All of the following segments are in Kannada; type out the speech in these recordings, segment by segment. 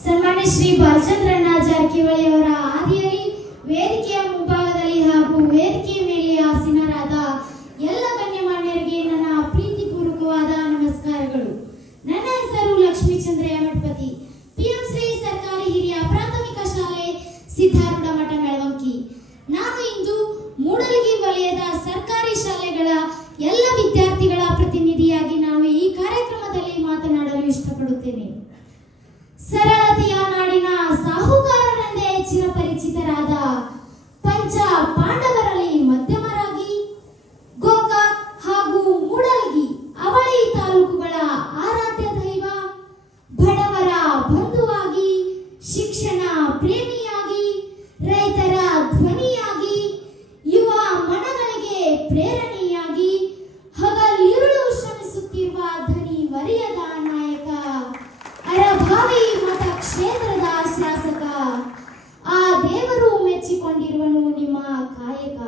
ಸನ್ಮಾನ್ಯ ಶ್ರೀ ಬಾಲಚಂದ್ರಣ್ಣ ಜಾರಕಿಹೊಳಿ ಅವರ ಹಾದಿಯಲ್ಲಿ ವೇದಿಕೆಯ ಮುಂಭಾಗದಲ್ಲಿ ಹಾಗೂ ವೇದಿಕೆಯ ಮೇಲೆ ಆಸೀನರಾದ ಎಲ್ಲ ಗಣ್ಯಮಾನ್ಯರಿಗೆ ನನ್ನ ಪ್ರೀತಿಪೂರ್ವಕವಾದ ನಮಸ್ಕಾರಗಳು. ನನ್ನ ಹೆಸರು ಲಕ್ಷ್ಮೀಚಂದ್ರ ಚಂದ್ರಯ್ಯ ಪಿಎಂ ಶ್ರೀ ಸರ್ಕಾರಿ ಹಿರಿಯ ಪ್ರಾಥಮಿಕ ಶಾಲೆ ಸಿದ್ಧಾರೂಢ ಮಠ ಮೆಳವಂಕಿ. ನಾನು ಇಂದು ಮೂಡಲಗಿ ವಲಯದ ಸರ್ಕಾರಿ ಶಾಲೆಗಳ ಎಲ್ಲ ವಿದ್ಯಾರ್ಥಿಗಳ ಪ್ರತಿನಿಧಿಯಾಗಿ ನಾನು ಈ ಕಾರ್ಯಕ್ರಮದಲ್ಲಿ ಮಾತನಾಡಲು ಇಷ್ಟಪಡುತ್ತೇನೆ. ಬಡವರ ಬಂಧುವಾಗಿ, ಶಿಕ್ಷಣ ಪ್ರೇಮಿಯಾಗಿ, ರೈತರ ಧ್ವನಿಯಾಗಿ, ಯುವ ಮನಗಳಿಗೆ ಪ್ರೇರಣೆಯಾಗಿ ಹಗಲಿರುಳು ಶ್ರಮಿಸುತ್ತಿರುವ ಧ್ವನಿ ವರಿಯದ ನಾಯಕ, ಅರಭಾವಿ ಮತ ಕ್ಷೇತ್ರದ ಶಾಸಕ, ಆ ದೇವರು ಮೆಚ್ಚಿಕೊಂಡಿರುವನು ನಿಮ್ಮ ಕಾಯಕ.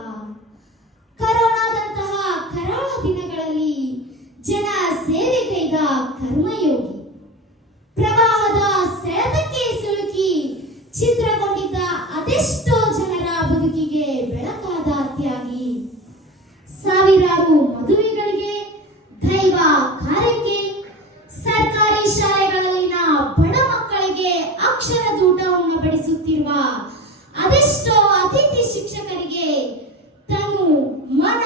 ಕರೋನಾದಂತಹ ಕರಾಳ ದಿನಗಳಲ್ಲಿ ಜನ ಸೇವೆಗೈದ ಕರ್ಮಯೋಗಿ ಅಕ್ಷರದ ಊಟವನ್ನು ಬಡಿಸುತ್ತಿರುವ ಅದೆಷ್ಟೋ ಅತಿಥಿ ಶಿಕ್ಷಕರಿಗೆ ತನು ಮನ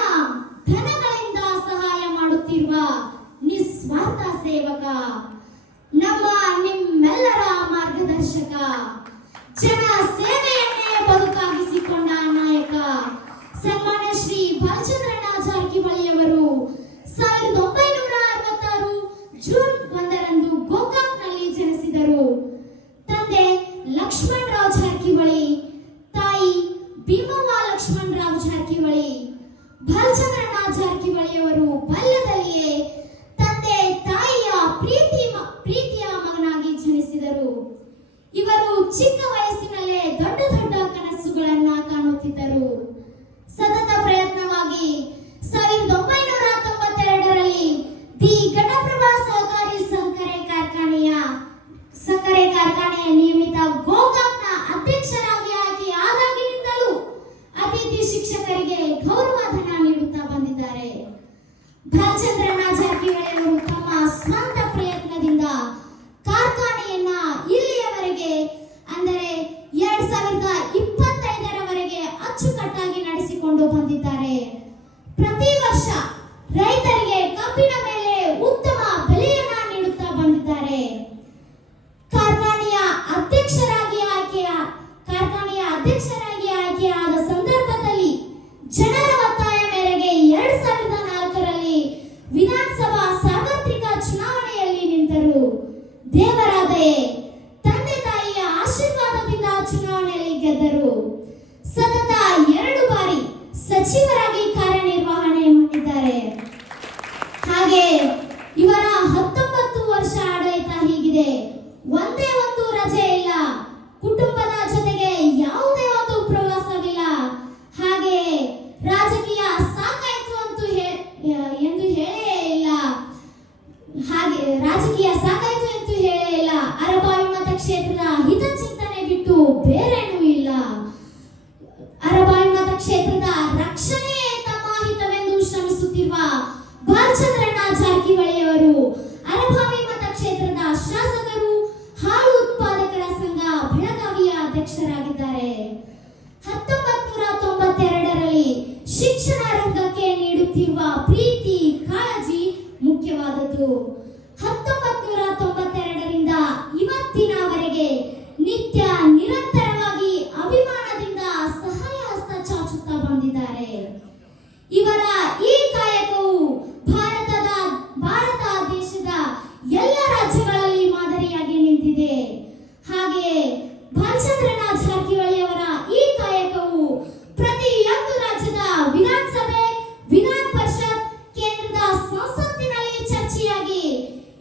ಧನಗಳಿಂದ ಸಹಾಯ ಮಾಡುತ್ತಿರುವ ನಿಸ್ವಾರ್ಥ ಸೇವಕ, ನಮ್ಮ ನಿಮ್ಮೆಲ್ಲರ ಮಾರ್ಗದರ್ಶಕ, ಜನ ಸೇವೆಯನ್ನೇ ಬದುಕಾಗಿಸಿಕೊಂಡ ನಾಯಕ ಸನ್ಮಾನ್ಯ ಶ್ರೀ ಬಾಲಚಂದ್ರಣ್ಣ ಜಾರಕಿಹೊಳಿ ಅವರು ಸಾವಿರದ ಒಂಬೈನೂರ ಅರವತ್ತಾರು ಜೂನ್ ಒಂದರಂದು ಗೋಕಾಕ್ನಲ್ಲಿ ಜನಿಸಿದರು ತಂದೆ ಲಕ್ಷ್ಮಣರಾವ್ ಜಾರಕಿಹೊಳಿ ತಾಯಿ ಭೀಮವ್ವ ಲಕ್ಷ್ಮಣರಾವ್ ಜಾರಕಿಹೊಳಿ ಬಾಲಚಂದ್ರಣ್ಣ ಜಾರಕಿಹೊಳಿಯವರು ಬಲ್ಲದಲ್ಲಿಯೇ ತಂದೆ ತಾಯಿಯ ಪ್ರೀತಿ ಪ್ರೀತಿಯ ಮಗನಾಗಿ ಜನಿಸಿದರು. ಇವರು ಚಿಕ್ಕ ವಯಸ್ಸಿನಲ್ಲೇ ದೊಡ್ಡ ದೊಡ್ಡ ಕನಸುಗಳನ್ನ ಕಾಣುತ್ತಿದ್ದರು. ಸತತ ಪ್ರಯತ್ನವಾಗಿ ಸಾವಿರದ ಒಂಬೈನೂರ ತೊಂಬತ್ತೆರಡರಲ್ಲಿ ದಿ ಘಟಪ್ರಭಾ ಸಹಕಾರಿ ಸಕ್ಕರೆ ಕಾರ್ಖಾನೆಯ ಸಕ್ಕರೆ ಕಾರ್ಖಾನೆಯ ನಿಯಮಿತ ಗೋಕಾಕ್ನ ಅಧ್ಯಕ್ಷರಾಗಿ ಆಯ್ಕೆ ಆದಾಗಿನಿಂದಲೂ ಅತಿಥಿ ಶಿಕ್ಷಕರಿಗೆ ಗೌರವಧನ ನೀಡುತ್ತಾ ಬಂದಿದ್ದಾರೆ ಬಾಲಚಂದ್ರಣ್ಣ ಜಾರಕಿಹೊಳಿ ಅವರು ತಮ್ಮ ಸ್ವಂತ ಪ್ರಯತ್ನದಿಂದ ಕಾರ್ಖಾನೆಯನ್ನ ಇಲ್ಲಿಯವರೆಗೆ ಅಂದರೆ ಎರಡ್ ಸಾವಿರದ ಇಪ್ಪತ್ತೈದರವರೆಗೆ ಅಚ್ಚುಕಟ್ಟಾಗಿ ನಡೆಸಿಕೊಂಡು ಬಂದಿದ್ದಾರೆ ಪ್ರತಿ ವರ್ಷ ರೈತರಿಗೆ ಕಬ್ಬಿನ ಮೇಲೆ ಉತ್ತಮ ಬೆಲೆಯನ್ನ ನೀಡುತ್ತಾ ಬಂದಿದ್ದಾರೆ. ಕಾರ್ಖಾನೆಯ ಅಧ್ಯಕ್ಷರಾಗಿ ಆಯ್ಕೆಯ, ಕಾರ್ಖಾನೆಯ ಅಧ್ಯಕ್ಷರಾಗಿ ಆಯ್ಕೆಯಾದ ಸಂದರ್ಭದಲ್ಲಿ ಜನರ ಒತ್ತಾಯ ಮೇರೆಗೆ ಎರಡ್ ಸಾವಿರದ ನಾಲ್ಕರಲ್ಲಿ ವಿಧಾನಸಭಾ ಸಾರ್ವತ್ರಿಕ ಚುನಾವಣೆಯಲ್ಲಿ ನಿಂತರು. ದೇವರಾದಯೇ ತಂದೆ ತಾಯಿಯ ಆಶೀರ್ವಾದದಿಂದ ಚುನಾವಣೆಯಲ್ಲಿ ಗೆದ್ದರು. ಸತತ ಎರಡು ಬಾರಿ ಸಚಿವರಾಗಿ ಒಂದೇ ಒಂದು ರಜೆ ಇಲ್ಲ. ಕುಟುಂಬದ ಜೊತೆಗೆ ಯಾವುದೇ ಒಂದು ಪ್ರವಾಸವಿಲ್ಲ. ಹಾಗೆ ರಾಜಕೀಯ ಸಾಕಾಯ್ತು ಅಂತೂ ಎಂದು ಹೇಳೇ ಇಲ್ಲ. ಹಾಗೆ ರಾಜಕೀಯ ಸಾಕಾಯ್ತು ಎಂದು ಹೇಳೇ ಇಲ್ಲ. ಅರಬಾವಿ ಹಿತ ಚಿಂತನೆ ಬಿಟ್ಟು ಬೇರೇನೂ ಇಲ್ಲ. ಅರಬಾಯಿ ಕ್ಷೇತ್ರದ ರಕ್ಷಣೆ ತಮ್ಮ ಹಿತವೆಂದು ಶ್ರಮಿಸುತ್ತಿರುವ ಬಾಲಚಂದ್ರಣ್ಣ ಜಾರಕಿಹೊಳಿಯವರು ಅವರು ವಿಮತ ಮತಕ್ಷೇತ್ರದ ಶಾಸಕರು Senhor. ಚರ್ಚೆಯಾಗಿ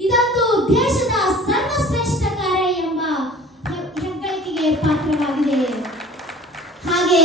ಇದೊಂದು ದೇಶದ ಸರ್ವಶ್ರೇಷ್ಠ ಕಾರ್ಯ ಎಂಬ ಹೆಗ್ಗಳಿಕೆಗೆ ಪಾತ್ರವಾಗಿದೆ. ಹಾಗೆ